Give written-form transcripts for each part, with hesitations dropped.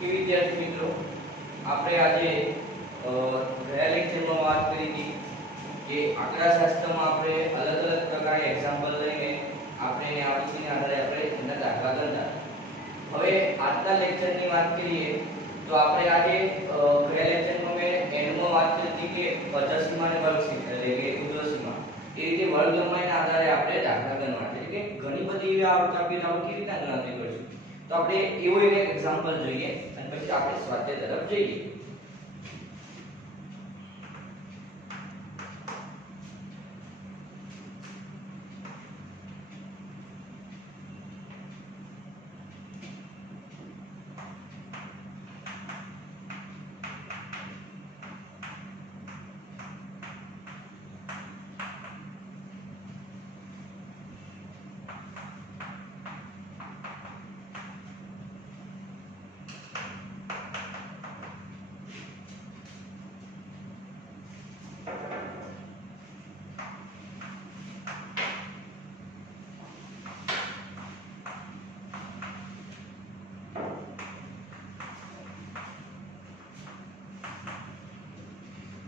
કે વિદ્યાર્થી મિત્રો આપણે આજે ગયા લેક્ચરમાં વાત કરી હતી કે આંકડાશાસ્ત્રમાં આપણે અલગ અલગ પ્રકારના એક્ઝામ્પલ લઈને આપણે આવૃત્તિના આધારે આપણે એના દાખલા ગણતા. હવે આજના લેક્ચરની વાત કરીએ તો આપણે આજે ગયા લેક્ચરમાં મેં એન્ડમાં વાત કરી હતી કે પદ્ધતિમાં અને વર્ગસીમા એટલે કે ઉર્ધ્વસીમા એ રીતે વર્ગ લંબાઈના આધારે આપણે દાખલા ગણવા છે કે ઘણી બધી એવી આવૃત્તિ આપી આપણે કેવી રીતના ગણતરી કરીશું. તો આપણે એવો એક એક્ઝામ્પલ જોઈએ અને પછી આપણે સ્વાધ્યાય તરફ જઈએ.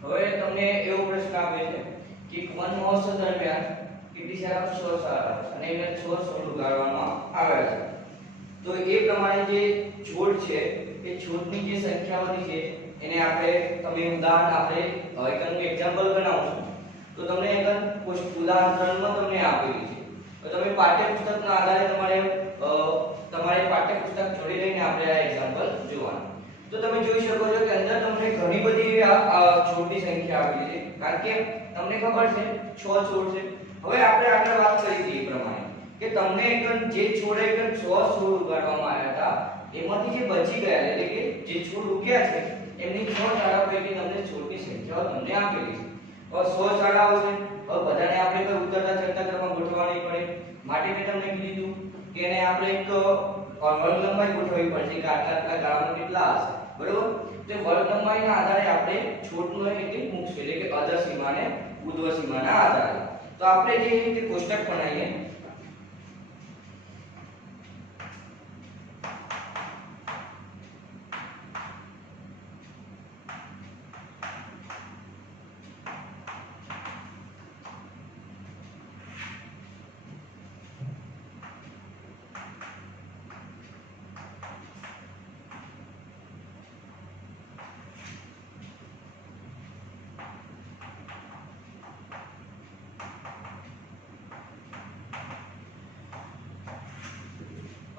હવે તમને એવો પ્રશ્ન આપે છે કે વન મહોત્સવ દરમિયાન કેટલી શાળાઓ 100 શાળાઓ અને એને 100 છોડ ઉગાડવામાં આવ્યા છે. તો એ પ્રમાણે જે છોડ છે એ છોડની જે સંખ્યા વધી છે એને આપણે તમે ઉદાહરણ આપણે એકનું એક્ઝામ્પલ બનાવશું તો તમને એક ઉદાહરણ 3 માં તમને આપેલી છે. તો તમે પાઠ્યપુસ્તકના આધારે તમારે પાઠ્યપુસ્તક જોડી લઈને આપણે આ એક્ઝામ્પલ જોવાનું. તો તમે જોઈ શકો છો કે અંદર તમને ઘણી બધી છોડની સંખ્યા આપેલી છે કારણ કે તમને ખબર છે 6 છોડ છે. હવે આપણે આગળ વાત કરી હતી એ પ્રમાણે કે તમને જે છોડ 100 છોડ ઉગાડવામાં આવ્યા હતા એમાંથી જે બચી ગયા એટલે કે જે છોડ ઉગ્યા છે એમની 6 શાળાઓ પૈકી તમને છોડની સંખ્યાઓ તમને આપેલી છે. હવે 100 શાળાઓ છે. હવે બધાને આપણે કોઈ ઉતરતા ચડતા ક્રમમાં ગોઠવવાની પડે માટે મેં તમને કીધું કે એને આપણે એક વર્ગ લંબાઈ ગોઠવવી પડશે કે આટલા ગાળામાં કેટલા હશે. બરોબર. તો વર્ગ લંબાઈના આધારે આપણે છોડનું એટલે મૂકશું એટલે કે અધર સીમા અને ઉર્ધ્વ સીમાના આધારે. તો આપણે જે રીતે કોષ્ટક બનાવીએ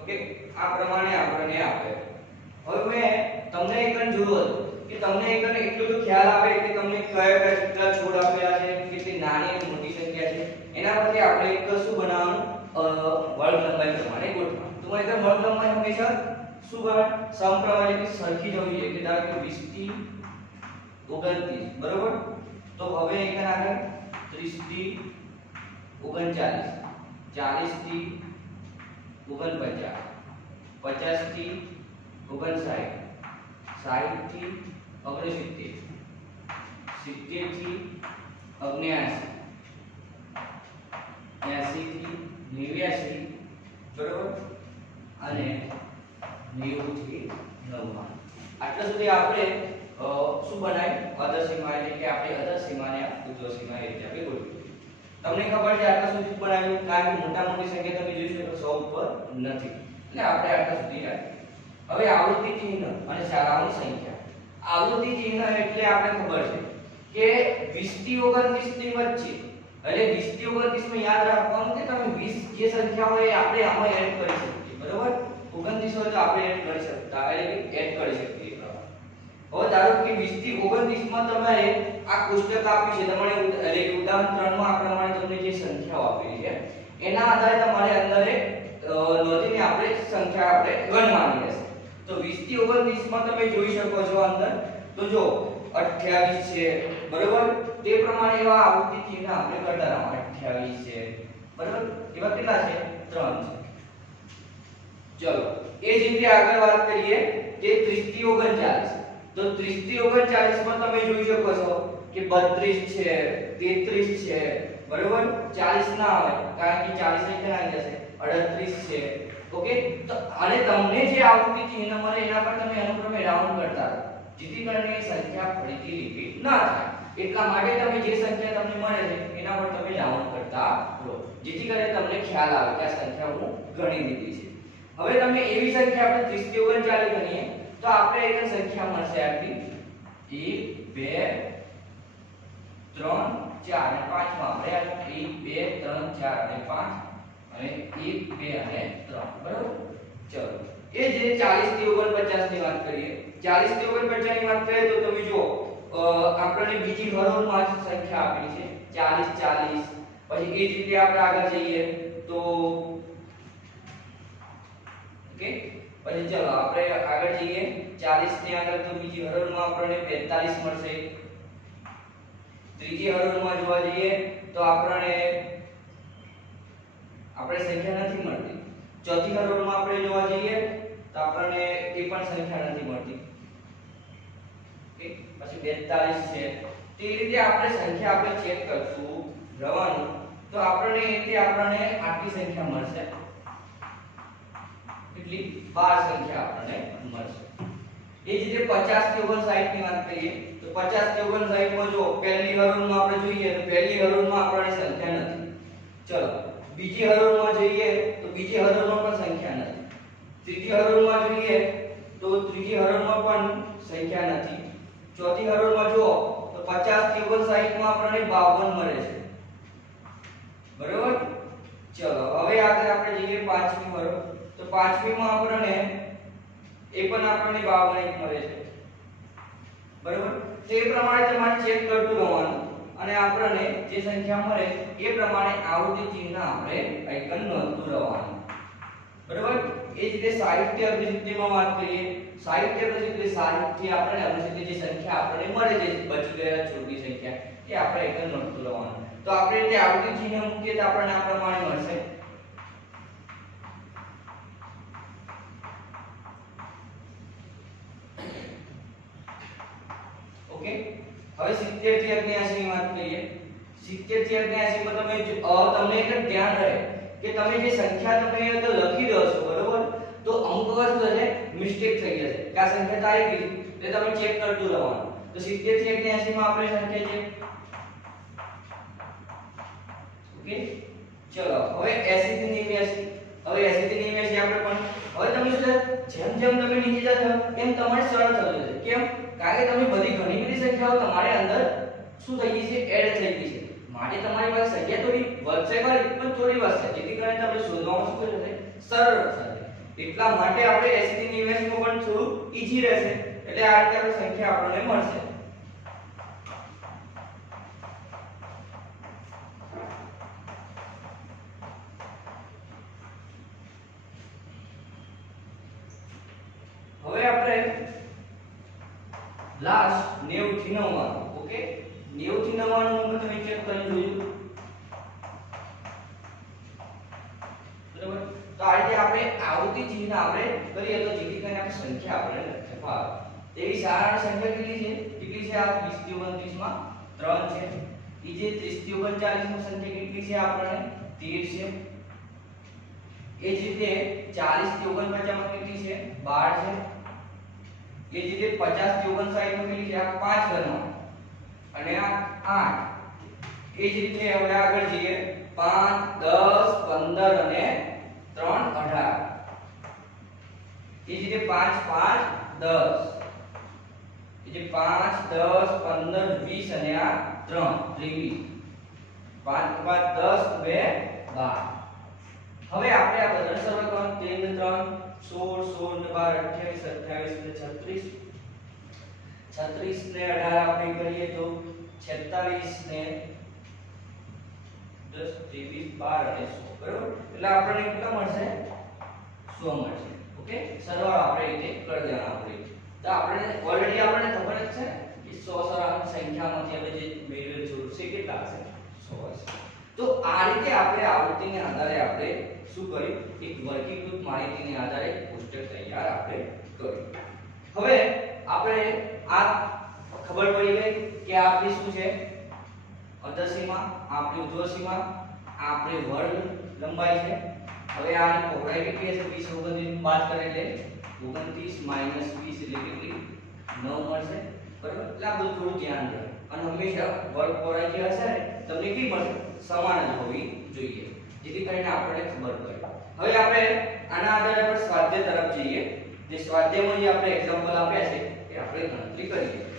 ઓકે આ પ્રમાણે આપણને આપે. હવે મેં તમને એકન જોયું હતું કે તમને એકન એટલો તો ખ્યાલ આવે કે તમને કયા કેટલા છોડ આપેલા છે કેટલી નાની અને મોટી સંખ્યા છે એના પરથી આપણે એક શું બનાવવાનું વર્ગ લંબાઈ પ્રમાણે ગોઠવવાનું. તો મને વર્ગ લંબાઈ હંમેશા શું કરવાનું સમપ્રમાણ એટલે સરખી જ હોવી જોઈએ કે ધારો કે 20 થી 29 બરોબર. તો હવે એકન આગળ 30 થી 39 40 થી 49 50 થી 59 60 થી 69 70 થી 79 80 થી 89 બરોબર અને 90 થી 99. આટલા સુધી આપણે શું બનાવી અધર સીમા એટલે કે આપણે અધર સીમાને ઉર્ધ્વ સીમા એટલે આપણે ગોઠવી. તમને ખબર છે આટલા સુધી બનાવ્યું કારણ કે મોટા મોટી સંખ્યા તમે જોઈ શકો 100 ઉપર નથી એટલે આપણે આટલા સુધી રાખીએ. હવે આવૃત્તિ ચિહ્ન અને શાળાઓની સંખ્યા. આવૃત્તિ ચિહ્ન એટલે આપણે ખબર છે કે 20 થી 29 ની વચ્ચે એટલે 20 થી 29 માં યાદ રાખવાનું કે તમે 20 જે સંખ્યા હોય આપણે આમાં એડ કરી શકીએ બરોબર. 29 હોય તો આપણે એડ કરી શકતા એટલે કે એડ કરી શકીએ. હવે ધારો કે 20 થી 29 માં તમારે આ કોષ્ટક આપ્યું છે તમારે એટલે કે ઉદાહરણ 3 માં આ પ્રમાણે તમને જે સંખ્યાઓ આપેલી છે એના આધારે તમારે અંદર નોંધીને આપણે સંખ્યા આપણે ગણવાની રહેશે. તો 20 થી 29 માં તમે જોઈ શકો છો અંદર તો જો 28 છે બરોબર. તે પ્રમાણે એવા આવૃત્તિ ચિહ્ન આપણે કરતા રહેવાનું. 28 છે બરોબર. એવા કેટલા છે 3 છે. ચલો એ જ રીતે આગળ વાત કરીએ કે 30 થી 39 તો 30 થી 39 માં તમે જોઈ શકો છો કે 32 છે 33 છે બરોબર. 40 ના આવે કારણ કે 40 ને ક્યાં આવી જશે 38 છે ઓકે, તો અને તમને જે આવૃત્તિ ચિહ્ન મળે એના પર તમે અનુક્રમે રાઉન્ડ કરતા રહો જેથી કરીને એ સંખ્યા ફરીથી રિપીટ ન થાય. એટલા માટે તમે જે સંખ્યા તમને મળે છે એના પર તમે રાઉન્ડ કરતા રહો જેથી કરીને તમને ખ્યાલ આવે કે આ સંખ્યા હું ગણી લીધી છે. હવે તમે એવી સંખ્યા આપણે 30 થી 39 ગણીએ તો આપણે એક સંખ્યા મળશે આપણી 1 2 3 4 અને 5 માં આપણે 1 2 3 4 અને 5 અને 1 2 અને 3 બરાબર. ચલો એ જે 40 થી 49 ની વાત કરીએ 40 થી 49 ની વાત કરીએ તો તમે જુઓ આપણને બીજી હરોળમાં સંખ્યા આપેલી છે 40 40 પછી એ જ રીતે આપણે આગળ જઈએ તો ઓકે પછી ચલો આપણે આગળ જઈએ 40 ની આગળ તો બીજી હરોળમાં આપણને 45 મળશે. ત્રીજી હરોળમાં જોવા જઈએ તો આપણે સંખ્યા નથી મળતી. ચોથી હરોળમાં આપણે જોવા જઈએ તો આપણને એ પણ સંખ્યા નથી મળતી. ઓકે પછી 42 છે. તે રીતે આપણે સંખ્યા આપણે ચેક કરશું રહેવાનું તો આપણને આટલી સંખ્યા મળશે. કેટલી 12 સંખ્યા આપણને મળશે. એ જ રીતે 50 થી 59 ની વાત કરીએ તો 50 થી 59 માં જો પહેલી હરોળમાં આપણે જોઈએ તો પહેલી હરોળમાં આપણને સંખ્યા નથી. ચલો બીજી હરોળમાં જોઈએ તો બીજી હરોળમાં પણ સંખ્યા નથી. ત્રીજી હરોળમાં જોઈએ તો ત્રીજી હરોળમાં પણ સંખ્યા નથી. ચોથી હરોળમાં જુઓ તો 50 થી 59 માં આપણને 52 મળે છે. બરોબર. ચલો હવે આગળ આપણે જઈએ પાંચમી હરોળ તો પાંચમી માં આપણને એ પણ આપણને 52 મળે છે. બરોબર. તો એ પ્રમાણે તમારે ચેક કરતું રહેવાનું અને આપણને જે સંખ્યા મળે એ પ્રમાણે આવૃત્તિ ચિહ્ન આપણે આઇકન નોંધતું રહેવાનું. બરોબર. એ જ રીતે સાહિત્ય અભિસિદ્ધિમાં વાત કરીએ સાહિત્ય અભિસિદ્ધિ સાહિત્ય આપણને અભિસિદ્ધિ જે સંખ્યા આપણને મળે છે બચી ગયેલા છોડની સંખ્યા એ આપણે આઇકન નોંધતું રહેવાનું. તો આપણે જે આવૃત્તિ ચિહ્ન મૂકીએ તો આપણને આ પ્રમાણે મળશે. ઓકે હવે 70 થી 89 ની વાત કરીએ 70 થી 89 માં તમે તમને એક ધ્યાન રહે કે તમે જે સંખ્યા તમે અંદર લખી દો છો બરોબર તો અમુક વખત શું થશે મિસ્ટેક થઈ જશે કે આ સંખ્યા તારી ગઈ એટલે તમે ચેક કરતું રહેવાનું. તો 70 થી 89 માં આપણે સંખ્યા છે ઓકે. ચલો હવે 80 થી 89 હવે 80 થી 89 આપણે પણ હવે તમે શું જેમ જેમ તમે નીચે જશો એમ તમારે સરળ થતું જશે. કેમ? કારણ કે તમે બધી ઘણી બધી સંખ્યાઓ તમારે અંદર શું થઈ ગઈ છે એડ થઈ ગઈ છે માટે તમારી પાસે સંખ્યા થોડી વધશે ખરી પણ થોડી વધશે જેથી કરીને તમે શોધવામાં શું થશે સરળ થશે. એટલા માટે આપણે 80 થી 89 માં પણ થોડું ઈઝી રહેશે એટલે આ રીતે આપણે સંખ્યા આપણને મળશે. હવે આપણે લાસ્ટ 90 થી 99 ઓકે 90 થી 99 હું તમે ચેક કરી જોજો. બરાબર. તો આ રીતે આપણે આવૃત્તિ ચિહ્ન આપણે કરીએ તો જેથી કરીને આપણે સંખ્યા આપણે લખી ફાવે. તેવી સારાંશ સંખ્યા કેટલી છે આ 20 થી 29 માં 3 છે. બીજે 30 થી 39 માં સંખ્યા કેટલી છે આપણને 13 છે. એ જ રીતે 40 થી 49 માં કેટલી છે 12 છે. એ જ રીતે 50 થી 59 માં કેટલી છે આ 5 ગણમાં અને આ 8. એ જ રીતે હવે આગળ જઈએ 5 10 15 અને 3 18. એ જ રીતે 5 5 10 એ જે 5 10 15 20 અને આ 3 23 5 5 10 2 12. હવે આપણે આ બધા સરળ કરવાનું 13 ને 3 16 16 ને 12 28 27 36 36 ને 18 આપણે કરીએ તો 46 ને 10 23 12 અને 100 બરાબર. એટલે આપણને કેટલા મળશે 100 મળશે. ઓકે સરવાળો આપણે રીતે કરી દેવાનો આપણે. તો આપણે ઓલરેડી આપણને ખબર જ છે કે 100 સરવાળાની સંખ્યામાંથી આપણે જે મેળવેલ જરૂર છે કેટલા હશે 100 હશે. તો આ રીતે આપણે આવૃત્તિને આધારે આપણે શું કર્યું એક વર્ગીકૃત માહિતીને આધારે કોષ્ટક તૈયાર આપણે કર્યું. હવે આપણે આ ખબર પડી ગઈ કે આપણી શું છે અધસીમા આપણી ઉર્ધ્વસીમા આપણી વર્ગ લંબાઈ છે હવે આની પહોળાઈ કેટલી હશે 20 29 બાદ કરે એટલે 29 માઈનસ 20 એટલે કેટલી 9 મળશે બરાબર એટલે આ બધું થોડું ધ્યાન રહે અને હંમેશા વર્ગ પહોળાઈ જે હશે ને તમને કેટલી મળશે સમાન જ હોવી જોઈએ જેથી કરીને આપણને ખબર પડે હવે આપણે આના આધારે પર સ્વાધ્યાય તરફ જઈએ જે સ્વાધ્યાયમાં જે આપણે એક્ઝામ્પલ આપ્યા છે એ આપણે ગણતરી કરીએ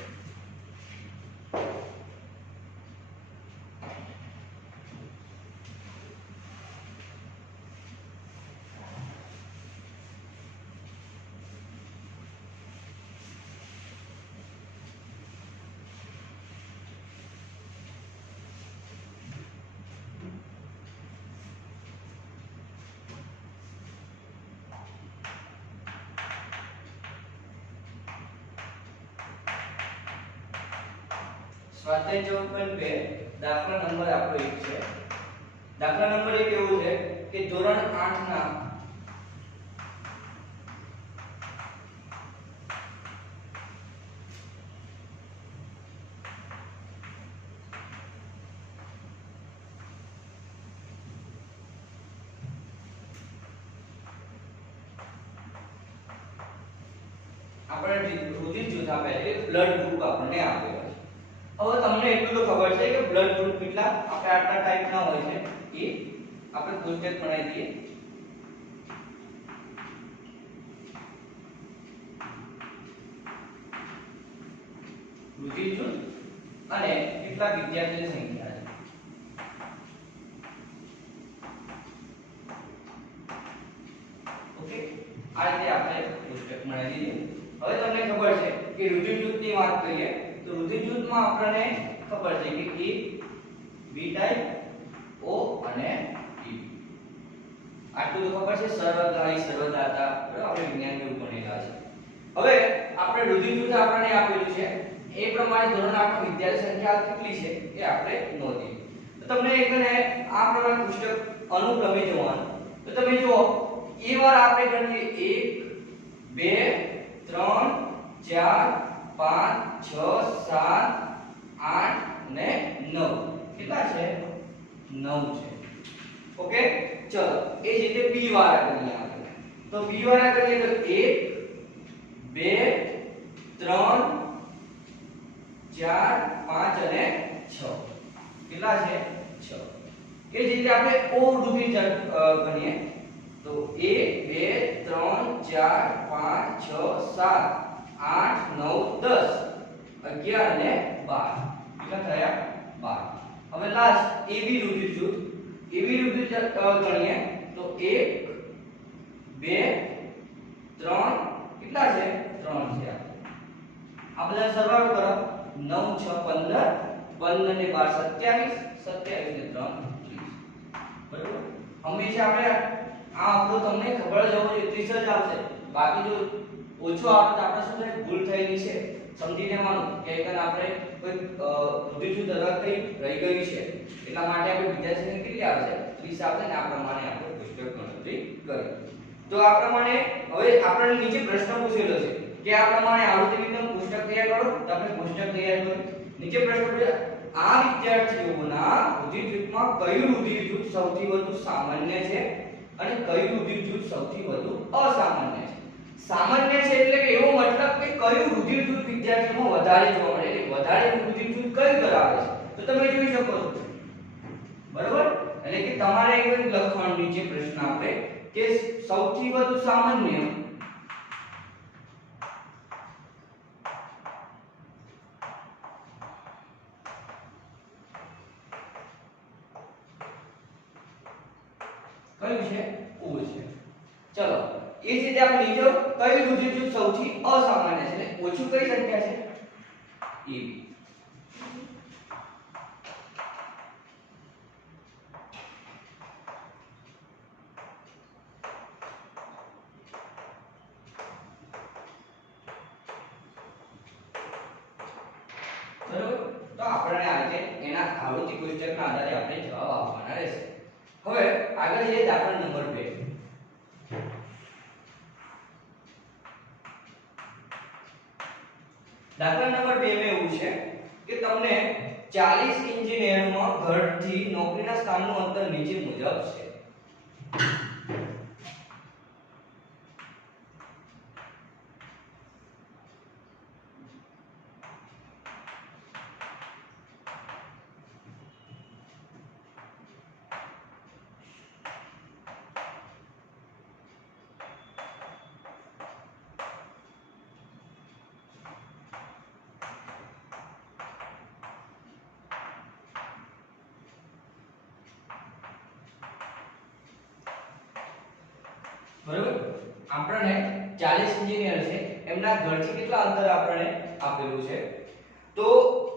સ્વાધ્યાય 14.2 દાખલા નંબર આપણો 1 છે દાખલા નંબર 1 એવું છે કે ધોરણ 8 ના આપણે રુધિર જૂથ આપેલ છે બ્લડ ગ્રુપ આપણને આપેલ છે હવે તમને એટલું તો ખબર છે કે બ્લડ ગ્રુપ કેટલા આપણે આટલા ટાઈપના હોય છે એ આપણે કોષ્ટક બનાવી દઈએ રુધિર જૂથ અને કેટલા વિદ્યાર્થીઓની સંખ્યા છે ઓકે આ રીતે આપણે કોષ્ટક બનાવી દઈએ હવે તમને ખબર છે કે રુધિર જૂથની વાત કરીએ તો રુધિર જૂથમાં આપણને ખબર છે કે A B ટાઈપ O અને EB આટલું તો ખબર છે સર્વધારી સર્વદાતા બરાબર આપણે વિજ્ઞાનમાં ભણેલા છે હવે આપણે રુધિર જૂથ આપણને આપેલું છે એ પ્રમાણે ધોરણ 8 વિદ્યાર્થી સંખ્યા કેટલી છે એ આપણે નોંધીએ તો તમને એકને આ પ્રમાણે પુસ્તક અનુક્રમે જોવાનું તો તમે જુઓ એ વાર આપણે ગણીએ 1 2 3 4 5 6 7 8 ને 9 કેટલા છે 9 છે ઓકે ચલો એ જ રીતે b વાળા કરીએ આપણે તો b વાળા કરીએ તો 1 2 3 4 5 અને 6 કેટલા છે 6 એ જ રીતે આપણે o રુધિર ગણીએ તો 1 2 3 4 5 6 7 8 9 10 11 અને 12 કેટલા થયા 12 હવે લાસ્ટ AB રુધિર જૂથ AB રુધિર ગણીએ તો 1 2 3 કેટલા છે 3 છે આ બધા સરવાળો કરો 9 6 15 15 ને 12 27 27 ને 3 30 બરાબર હંમેશા આપણે આ આપણો તમને ખબર જ હોવી જોઈએ 30 જ આવશે બાકી જો ઓછો આવે તો આપણે શું થાય ભૂલ થયેલી છે સમજી લેવાનું કે એકન આપણે કોઈ રુધિર જૂથ અલગ થઈ રહી ગયું છે એટલા માટે આપણે વિદ્યાર્થીને કેટલી આવશે 30 આવશે ને આ પ્રમાણે આપણે પુસ્તક ગણતરી કરી તો આ પ્રમાણે હવે આપણને નીચે પ્રશ્ન પૂછેલો છે કે આ પ્રમાણે આવૃત્તિ વિજ્ઞાન પુસ્તક તૈયાર કરો તો આપણે પુસ્તક તૈયાર કર્યું નીચે પ્રશ્ન પૂછે આ વિદ્યાર્થીઓના રુધિર જૂથમાં કયું રુધિર જૂથ સૌથી વધુ સામાન્ય છે અને કયું રુધિર જૂથ સૌથી વધુ અસામાન્ય છે સામાન્ય છે એટલે કે એવો મતલબ કે કયું રુધિર જૂથ વિદ્યાર્થીઓમાં વધારે જોવા મળે એટલે વધારે રુધિર જૂથ કયું ધરાવે છે તો તમે જોઈ શકો છો બરોબર એટલે કે તમારે એક લખવાનું નીચે પ્રશ્ન આપે કે સૌથી વધુ સામાન્ય કયું છે O છે ચલો એ જ રીતે આપણે નીચે કયું રુધિર જૂથ સૌથી અસામાન્ય છે એટલે ઓછું કઈ સંખ્યા છે AB બરોબર તો આપણે આ રીતે એના આવૃત્તિ કોષ્ટકના આધારે આપણે જવાબ આપવાના રહેશે હવે આગળ જઈએ દાખલા નંબર 2 દાખલા નંબર 2 માં એવું છે કે તમને 40 એન્જિનિયરમાં ઘરથી નોકરીના સ્થાનનું અંતર નીચે મુજબ છે બરોબર આપણને 40 એન્જિનિયર છે એમના ઘરથી કેટલા અંતર આપણને આપેલું છે તો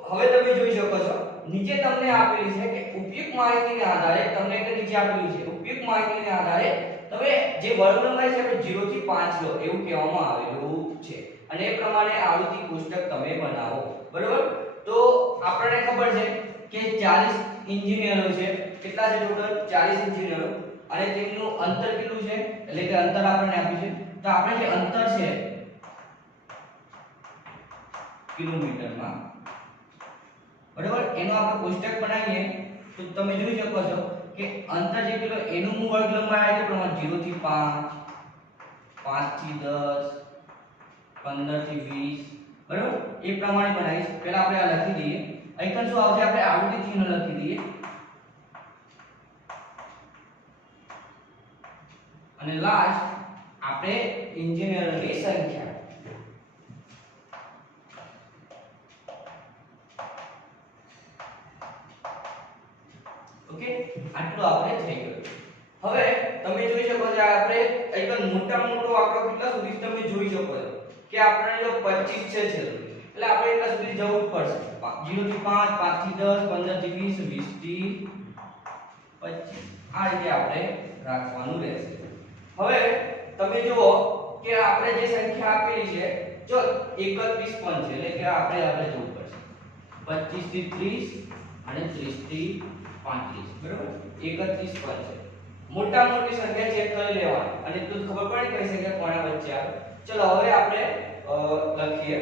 હવે તમે જોઈ શકો છો નીચે તમને આપેલી છે કે ઉપયુક્ત માહિતીને આધારે તમને એટલે નીચે આપેલું છે ઉપયુક્ત માહિતીને આધારે તમે જે વર્ગ લંબાઈ છે આપણે 0 થી 5 લો એવું કહેવામાં આવેલું છે અને એ પ્રમાણે આવૃત્તિ કોષ્ટક તમે બનાવો બરોબર તો આપણને ખબર છે કે 40 એન્જિનિયરો છે કેટલા છે ટોટલ 40 એન્જિનિયરો અને તેમનું અંતર કેટલું છે એટલે કે અંતર આપણને આપ્યું છે તો આપણે જે અંતર છે કિલોમીટરમાં બરાબર એનો આપણે કોષ્ટક બનાવીએ તો તમે જોઈ શકો છો કે અંતર જે કિલો એનું વર્ગ લંબાઈ આવે પ્રમાણે 0 થી 5 5 થી 10 15 થી 20 બરાબર એ પ્રમાણે બનાવીશ પહેલા આપણે આ લખી દઈએ અહીં શું આવશે આપણે આવૃત્તિ ચિહ્ન લખી દઈએ અને લાસ્ટ આપણે એન્જિનિયરોની સંખ્યા ઓકે આટલું આપણે થઈ ગયું હવે તમે જોઈ શકો છો આપણે એકદમ મોટો આંકડો કેટલા સુધી તમે જોઈ શકો છો કે આપણે જો 25 છે એટલે આપણે એટલા સુધી જવું જ પડશે 0 થી 5 5 થી 10 15 થી 20 20 થી 25 આ રીતે આપણે રાખવાનું રહેશે હવે તમે જુઓ કે આપણે જે સંખ્યા આપેલી છે જો 31 પણ છે એટલે કે આપણે જવું પડશે 25 થી 30 અને 30 થી 35 બરાબર 31 પણ છે મોટા મોટી સંખ્યા ચેક કરી લેવાની અને તો ખબર પડે કઈ સંખ્યા કોના વચ્ચે આવે ચલો હવે આપણે લખીએ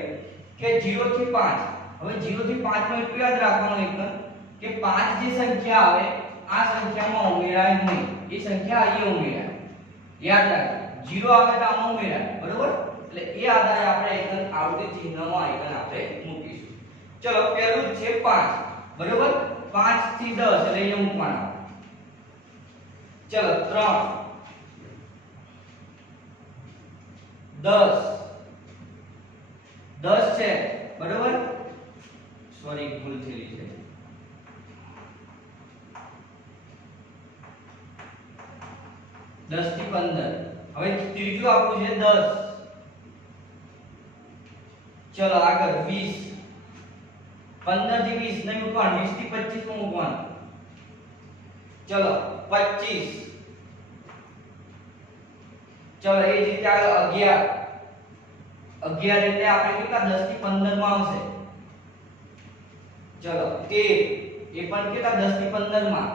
કે 0 થી 5 હવે 0 થી 5 માં એટલું યાદ રાખવાનું એકદમ કે 5 જે સંખ્યા આવે આ સંખ્યામાં ઉમેરાય નહીં એ સંખ્યા અહીંયા ઉમેરાય યાદ રાખો 0 આવે તો આમાં ઉમેરાય બરોબર એટલે એ આધારે આપણે એકમ આવૃત્તિ ચિહ્નમાં એકમ આપણે મૂકીશું ચલો પહેલું છે 5 બરોબર 5 થી 10 એટલે અહીંયા મૂકવાના ચલો 3 10 છે બરોબર સોરી ભૂલ થયેલી છે 10 થી 15 હવે ત્રીજું આપણું છે 10 ચલો આગળ 20 15 થી 20 નહીં મૂકવાનું 20 થી 25 માં મૂકવાનું ચલો 25 ચલો એ જ રીતે આગળ 11 એટલે આપણે કેટલા 10 થી 15 માં આવશે ચલો 13 એ પણ કેટલા 10 થી 15 માં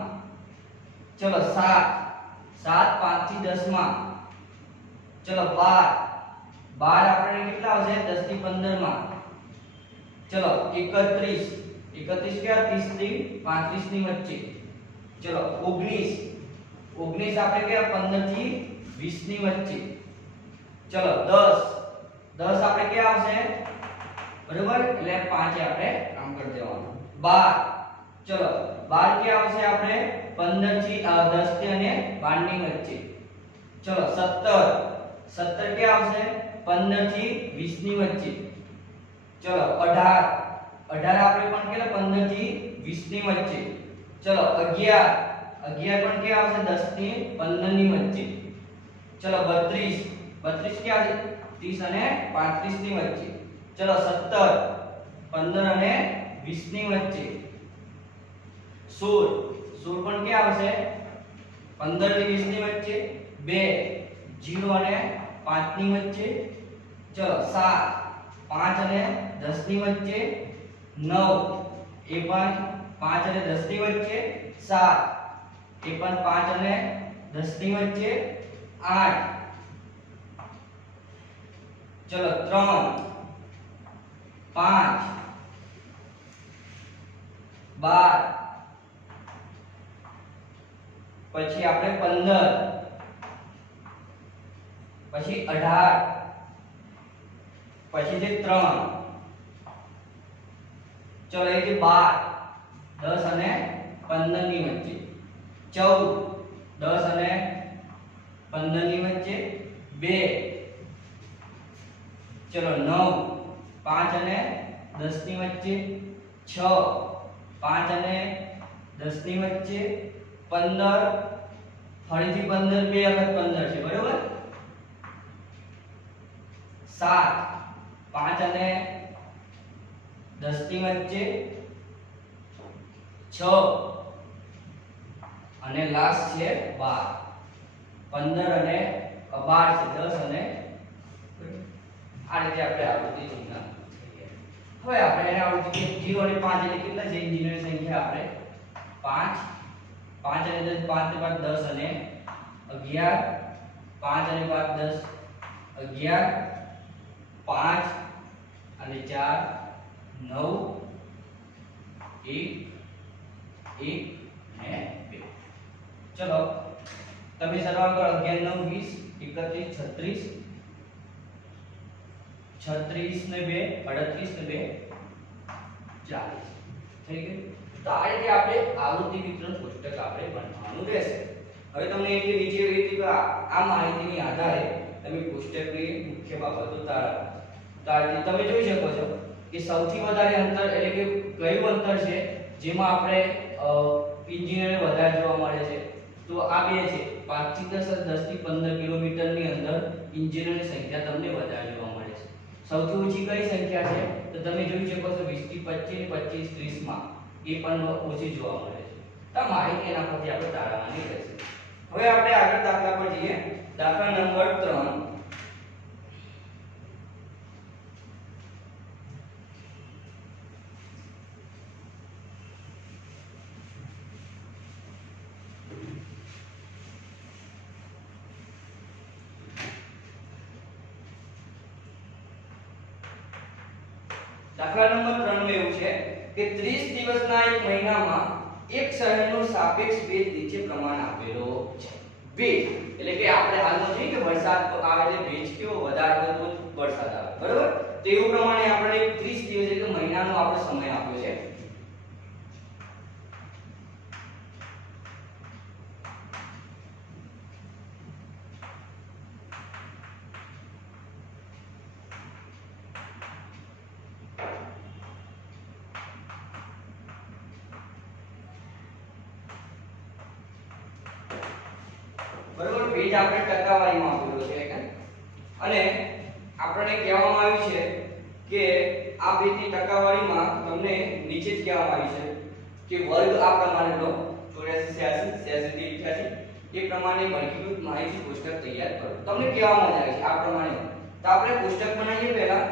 ચલો 7 5 થી 10 માં ચલો 12 આપણે કેટલા આવશે 10 થી 15 માં ચલો 31 ક્યાં 30 થી 35 ની વચ્ચે ચલો 19 આપણે ક્યાં 15 થી 20 ની વચ્ચે ચલો 10 આપણે ક્યાં આવશે બરોબર એટલે 5 આપણે કામ કરી દેવાનું 12 ચલો 12 ક્યાં આવશે આપણે 15 થી 10 થી અને 12 ની વચ્ચે ચલો 17 ક્યાં આવશે 15 થી 20 ની વચ્ચે ચલો 18 આપણે પણ કેટલા 15 થી 20 ની વચ્ચે ચલો 11 પણ ક્યાં આવશે 10 થી 15 ની વચ્ચે ચલો 32 ક્યાં છે 30 અને 35 ની વચ્ચે ચલો 17 15 અને 20 ની વચ્ચે 16 પણ ક્યાં આવશે 15 થી 20 ની વચ્ચે 2 0 અને 5 ની વચ્ચે ચલો 7 5 અને 10 ની વચ્ચે 9 એ પણ 5 અને 10 ની વચ્ચે 7 એ પણ 5 અને 10 ની વચ્ચે 8 ચલો 3 5 12 પછી આપણે 15 પછી 18 પછી જે 3 ચલો એ જે 12 10 અને 15 ની વચ્ચે 14 10 અને 15 ની વચ્ચે 2 ચલો 9 5 અને 10 ની વચ્ચે 6 5 અને 10 ની વચ્ચે 15 ફરીથી 15 બે વખત 15 છે બરોબર 7 5 અને 10 ની વચ્ચે 6 અને લાસ્ટ છે 12 15 અને 12 છે 10 અને આ રીતે આપણે આવૃત્તિ ચિહ્ન થઈ ગયા. હવે આપણે એને આવૃત્તિ કે 0 અને 5 એટલે કેટલા છે ઇન્જિનિયર સંખ્યા આપણે 5 5 અને 10 5 ને 5 10 અને 11 5 અને 5 10 11 5 અને 4 9 1 1 અને 2. ચલો તમે સરવાળો કરો 11 9 20 31 36 ને 2 38 ને 2 40 થઈ ગયું. તો આ રીતે આપણે આવૃત્તિ વિતરણ કોષ્ટક આપણે બનાવવાનું રહેશે. હવે તમને એટલે નીચે રીતે આ માહિતીની આધારે તમે કોષ્ટકની મુખ્ય બાબતો તારવી તમે જોઈ શકો છો કે સૌથી વધારે અંતર એટલે કે કયું અંતર છે જેમાં આપણે ઇન્જિનિયર વધારે જોવા મળે છે. તો આ બે છે 5 થી 10 10 થી 15 કિલોમીટરની અંદર ઇન્જિનિયરની સંખ્યા તમને વધારે જોવા મળે છે. સૌથી ઓછી કઈ સંખ્યા છે તો તમે જોઈ શકો છો 20 થી 25 ને 25 30 માં એ પણ ઓછી જોવા મળે છે. તો માહિતી એના પરથી આપણે તારવવાની રહેશે. હવે આપણે આગળ દાખલા પર જઈએ. દાખલા નંબર 3. દાખલા નંબર 3 માં એવું છે કે 30 દિવસના એક મહિનામાં એક શહેરનો સાપેક્ષ ભેજ નીચે પ્રમાણે આપેલો છે. ભેજ એટલે કે આપણે હાલમાં જોઈએ કે વરસાદ આવે એટલે ભેજ કેવો વધારે હોય તો વરસાદ આવે, બરોબર? તો એવું પ્રમાણે આપણે 30 દિવસ એટલે મહિનાનો આપણે સમય આપ્યો છે. બરોબર, ભેજ આપણે ટકાવારીમાં આપેલો છે અને આપણને કહેવામાં આવ્યું છે કે આ ભેજની ટકાવારીમાં તમને નીચે જ કહેવામાં આવ્યું છે કે વર્ગ આ પ્રમાણે લો 84 86 86 થી 88 એ પ્રમાણે વર્ગીકૃત માહિતી કોષ્ટક તૈયાર કરો. તમને કહેવામાં આવે છે આ પ્રમાણે. તો આપણે કોષ્ટક બનાવીએ પહેલા.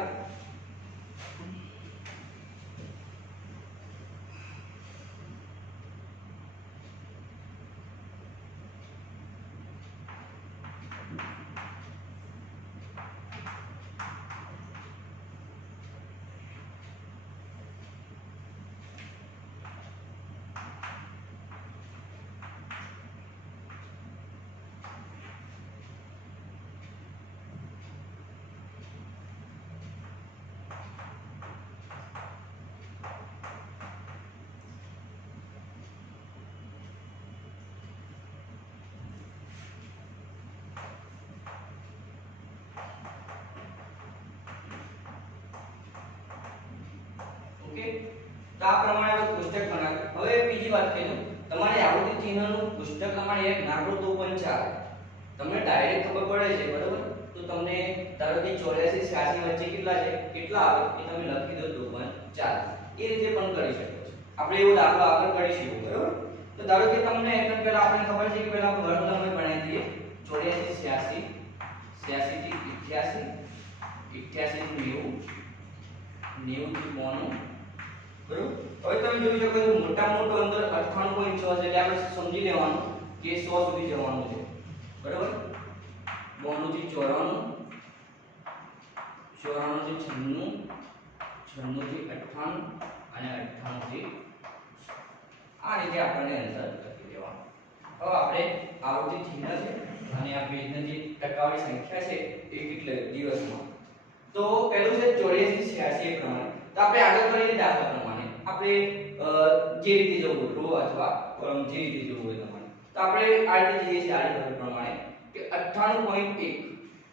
તો આ પ્રમાણે કોષ્ટક બનાવે. હવે બીજી વાત કહીએ તમારે આવૃત્તિ ચિહ્નનું કોષ્ટક તમારે એક નાનો તો પણ ચાલે. તમને ડાયરેક્ટ ખબર પડે છે, બરોબર? તો તમને ધારો કે 84 86 વચ્ચે કેટલા આવે એ તમે લખી દો તો પણ ચાલે. એ રીતે પણ કરી શકો છો. આપણે એવો દાખલો આગળ કરીશું, બરોબર? તો ધારો કે તમને એકદમ પહેલા આપણે ખબર છે કે પહેલા વર્ગ લંબાઈ બનાવી દઈએ. 84 86 થી 88 88 થી 90 90 થી 92, બરોબર? હવે તમે જોઈ શકો છો મોટા મોટો અંતર 98.6 છે એટલે આપણે સમજી લેવાનું કે 100 સુધી જવાનું છે, બરોબર? 92 થી 94 94 થી 96 96 થી 98 અને 98 થી આ રીતે આપણને અંતર લખી દેવાનું. હવે આપણે આવૃત્તિ ચિહ્ન છે અને આ ભેજની જે ટકાવારી સંખ્યા છે એ કેટલા દિવસમાં. તો પહેલું છે 84 86 પ્રમાણે. તો આપણે આગળ કરીએ દાખલા પ્રમાણે. આપણે જે રીતે જવું રો અથવા કોલમ જે રીતે જવું હોય તમારે. તો આપણે આ રીતે જઈએ છીએ આડી પ્રમાણે કે 98.1.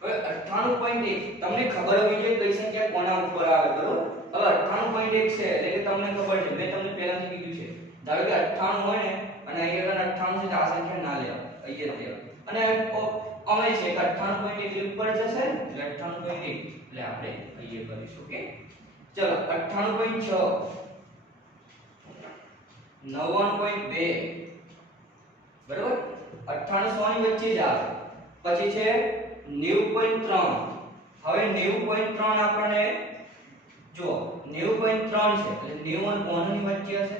હવે 98.1 તમને ખબર હોવી જોઈએ કઈ સંખ્યા કોના ઉપર આવે, બરોબર? હવે 98.1 છે એટલે કે તમને ખબર છે, મેં તમને પહેલાથી કીધું છે. ધારો કે 98 હોય ને અને અહીંયા 98 છે તો આ સંખ્યા ના લેવા, અહીંયા જ લેવા. અને અમે છે કે 98.1 એટલે ઉપર જશે એટલે 98.1 એટલે આપણે અહીંયા કરીશું. ઓકે, ચલો 98.6, 99.2, બરાબર. 98 ની વચ્ચે જ આવે. પછી છે 90.3. હવે 90.3 આપણને જો 90.3 છે એટલે 90 અને 92 ની વચ્ચે હશે.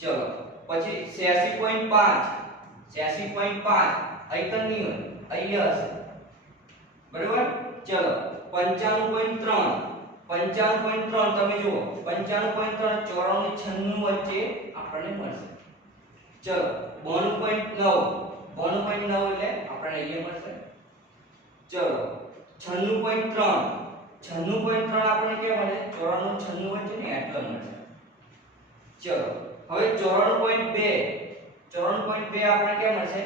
ચલો પછી 86.5, 86.5 અહીં તો નહીં હોય, અહીંયા હશે, બરાબર. ચલો 95.3, 95.3 તમે જુઓ 95.3 94 96 વચ્ચે આપણને મળશે. ચલો 92.9, 92.9 એટલે આપણને અહીંયા મળશે. ચલો 96.3, 96.3 આપણને ક્યાં મળે? 94 96 વચ્ચે ને એટલો મળશે. ચલો હવે 94.2, 94.2 આપણને ક્યાં મળશે?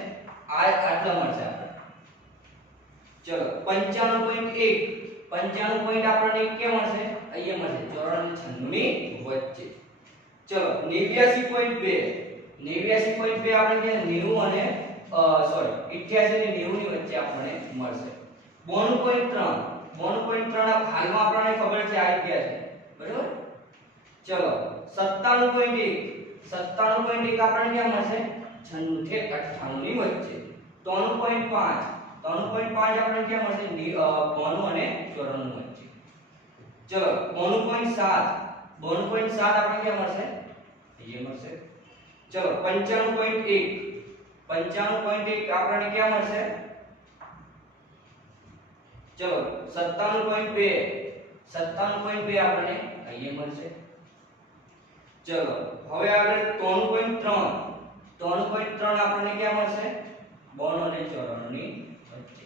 આ આટલા મળશે આપણે. ચલો 95.1, 95 પોઈન્ટ આપણને ક્યાં મળશે? અહીંયા મળશે 94 96 ની વચ્ચે. ચલો 89.2, 89.2 આપણે ક્યાં 90 અને સોરી 88 ને 90 ની વચ્ચે આપણને મળશે. 92.3, 92.3 હાલમાં આપણને ખબર છે આ ક્યાં છે, બરાબર. ચલો 97.1, 97.1 આપણને ક્યાં મળશે? 96 થી 98 ની વચ્ચે. 3.5, 3.5 આપણને ક્યાં મળશે? 92 અને 94 વચ્ચે. ચલો 92.7, 92.7 આપણને ક્યાં મળશે? અહીંયા મળશે. ચલો 95.1, 95.1 આપણને ક્યાં મળશે? ચલો 97.2, 97.2 આપણને અહીંયા મળશે. ચલો હવે આગળ 3.3, 3.3 આપણને ક્યાં મળશે? 92 અને 94 ની વચ્ચે.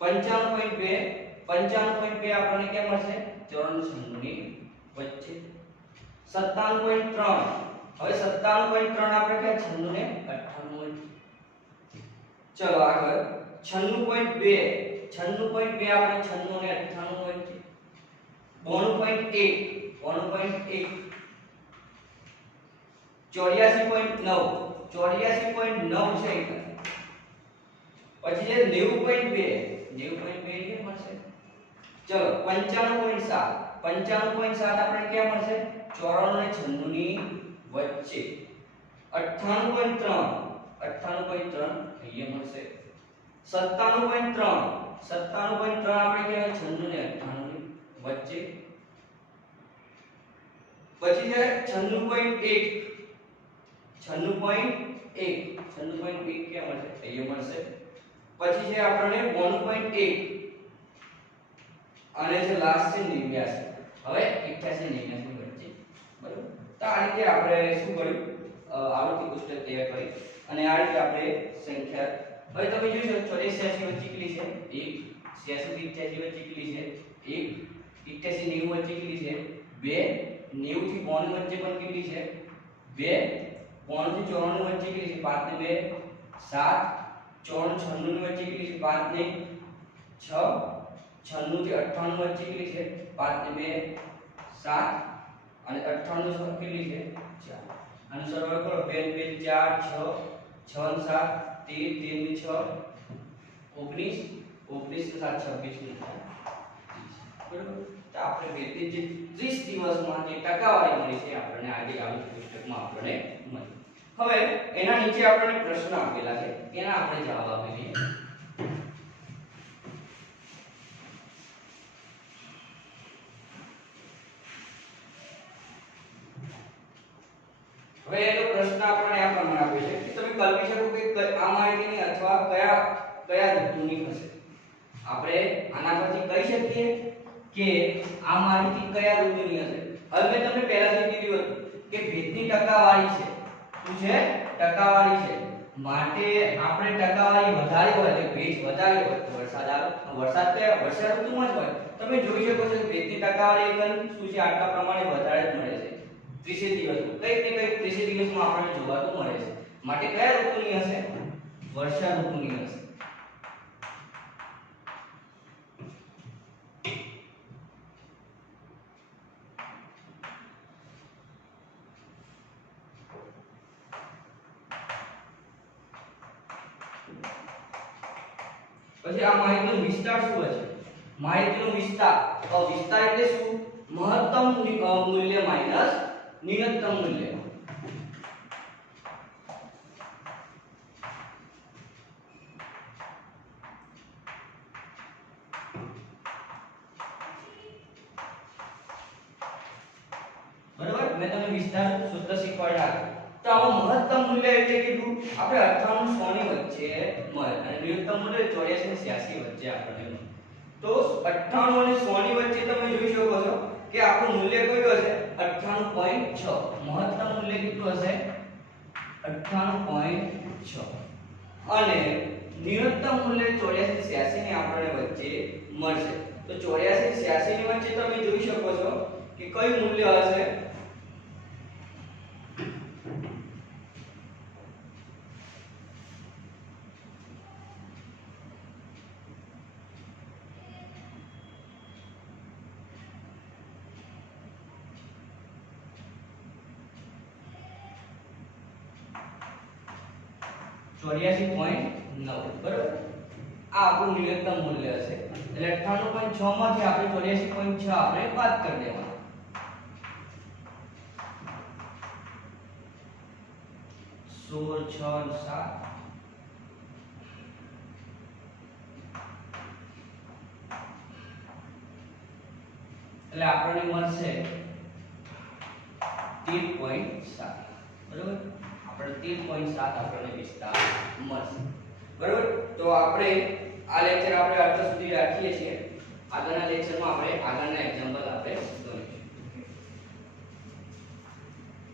95.2, 95.2 આપણને ક્યાં મળશે? 94 ની વચ્ચે. 97.3, હવે 97.3 આપણે ક્યાં? 96 ને 98 વચ્ચે. ચલો આગળ 96.2, 96.2 આપણે 96 ને 98 વચ્ચે. 92.1, 92.1, 84.9, 84.9 છે. પછી છે 90.2, 90.2 કે મળશે. ચલો 95.7, 95.7 આપણે ક્યાં મળશે? 94 અને 96 ની વચ્ચે. 98.3, 98.3 અહીંયા મળશે. 97.3, 97.3 આપણે ક્યાં? 96 ને 98 ની વચ્ચે. પછી છે 96.1, 96.1, 96.1 ક્યાં મળશે? અહીંયા મળશે. પછી છે આપણને 92.1 અને જે લાસ્ટ છે 89. હવે 88 ને 89 ની વચ્ચે, બરાબર. તો આ રીતે આપણે શું કર્યું? આવૃત્તિ પુસ્તક તૈયાર કરી અને આ રીતે આપણે સંખ્યા. હવે તમે જોઈ શકો 84 વચ્ચે કેટલી છે? 1. 86 થી 88 વચ્ચે કેટલી છે? 1. 88 90 વચ્ચે કેટલી છે? 2. 90 થી 92 વચ્ચે પણ કેટલી છે? 2. 92 થી 94 વચ્ચે કેટલી છે? 5 ને 2 7. 94 96 ની વચ્ચે કેટલી છે? 5 ને 6. 96 થી 98 વચ્ચે કેટલી છે? 5 ને 2 7. અને 98 કેટલી છે? 4. આનો સરવાળો કરો. 2 ને 2 4, 6, 6 ને 7 13, 13 ને 6 19, 19 ને 7 26 ને 4 બરાબર. તો આપણે વેતન જે 30 દિવસમાં જે ટકાવારી મળી છે આપણને આજે આવી પુસ્તકમાં આપણને મળી. હવે એના નીચે આપણને પ્રશ્ન આપેલા છે, એના આપણે જવાબ આપી દઈએ. હવે એનો પ્રશ્ન આપણને આ પ્રમાણે આપ્યો છે કે તમે કલ્પી શકો કે આ માહિતીની અથવા કયા ઋતુની હશે. આપણે આના પરથી કહી શકીએ કે આ માહિતી કયા ઋતુની હશે. હવે મેં તમને પહેલાથી કીધું હતું કે ભેજની ટકાવારી છે. શું છે? ટકાવારી છે. માટે આપણે ટકાવારી વધારે હોય એટલે ભેજ વધારે હોય તો વરસાદ આવે. વરસાદ કયા? વર્ષા ઋતુમાં જ હોય. તમે જોઈ શકો છો કે ભેજની ટકાવારી એકમ શું છે? આટલા પ્રમાણે વધારે જ મળે છે 30 દિવસમાં. કઈક ને કઈક 30 દિવસમાં આપણને જોવા તો મળે છે. માટે કયા ઋતુની હશે? વર્ષા ઋતુની હશે. પછી આ માહિતીનો વિસ્તાર શું હશે? માહિતીનો વિસ્તાર. તો વિસ્તાર એટલે શું? મહત્તમ મૂલ્ય માઈનસ ન્યૂનતમ મૂલ્ય. બરાબર, મેં તમને વિસ્તાર સૂત્ર શીખવાડ્યા. તો આમાં મહત્તમ મૂલ્ય એટલે કેટલું? આપણે 98 100 ની વચ્ચે મળે અને ન્યૂનતમ મૂલ્ય 84 ને 86 વચ્ચે આપણને મળે. તો 98 અને 100 ની વચ્ચે તમે જોઈ શકો છો કે આપણું મૂલ્ય કયું હશે? 98.6. મહત્તમ મૂલ્ય કેટલું હશે? 98.6. અને ન્યૂનતમ મૂલ્ય 84 86 ની આપણને વચ્ચે મળશે. તો 84 86 ની વચ્ચે તમે જોઈ શકો છો કે કયું મૂલ્ય હશે? ચોર્યાસી પોઈન્ટ 9. બરાબર, આ આપણું ન્યૂનતમ મૂલ્ય હશે. એટલે 98.6 માંથી આપણે 84.6 આપણે બાદ કરી દેવાનું. 16 6 7 એટલે આપણને મળશે 13.7. બરાબર, આપણે 13.7 આપણને વિસ્તાર મળશે. બરાબર, તો આપણે આ લેક્ચર આપણે અત્યાર સુધી રાખીએ છીએ. આગળના